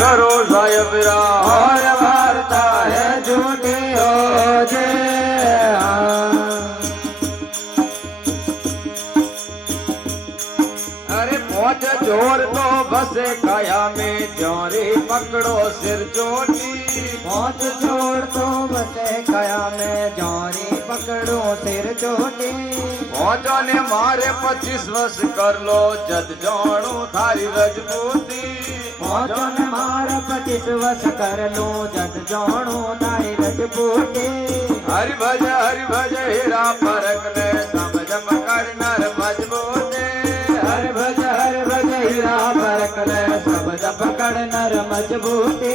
करो साहेब राम और वार्ता है झूठी हो जे अरे पहुंच जोर तो बसे काया में जोरी पकड़ो सिर चोटी पहुंच छोड़ तो बसे कया में जौरी पकड़ो सिर चोटी पहुंचो ने मारे 25 वर्ष कर लो जद जाणू थारी रजपूती पहुंचो न मार 25 वर्ष कर लो जद जाणो तारी रजपूती हरि भज हीरा परक ने समझ पकड़ नर मजबूते हर भज हीरा फरक ले सब पकड़ नर मजबूती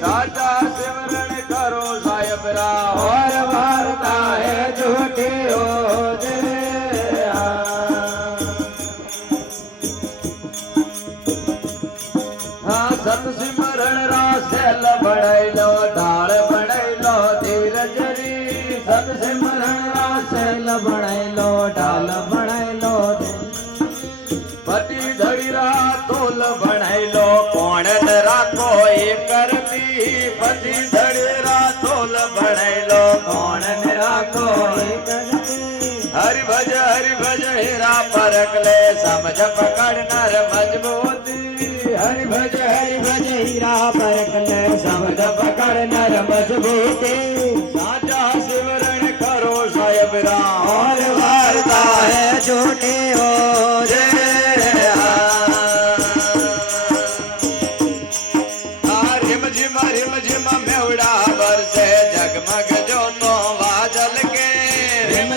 साचा सिमरन करो साहेब राम और वार्ता है झूठी हो जे हाँ सत सिमरण रासेल बढ़ाई लो ढाल बढ़ाई लो धीरज री सत सिमरण रासेल बनाई लो ढाल बनाई लो पति धड़ी रा तोल बढ़ाई लो कौन राखो एक करती पति धड़ी रा तोल बढ़ाई लो कौन राखो हरि भज हीरा परक ले समझ पकड़ नर मजबूती हरि भज हीरा परक ले समझ पकड़ नर मजबूती साचा सिमरण करो साहेब राम और वार्ता है झूठी हो जे रिम झिम मेवड़ा बरसे जगमग जो तो वाजल के रिम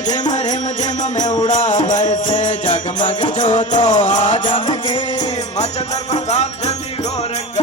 झिम में उड़ा बरसे जगमग जो तो आ जम के मचंदर प्रताप जति गोरंग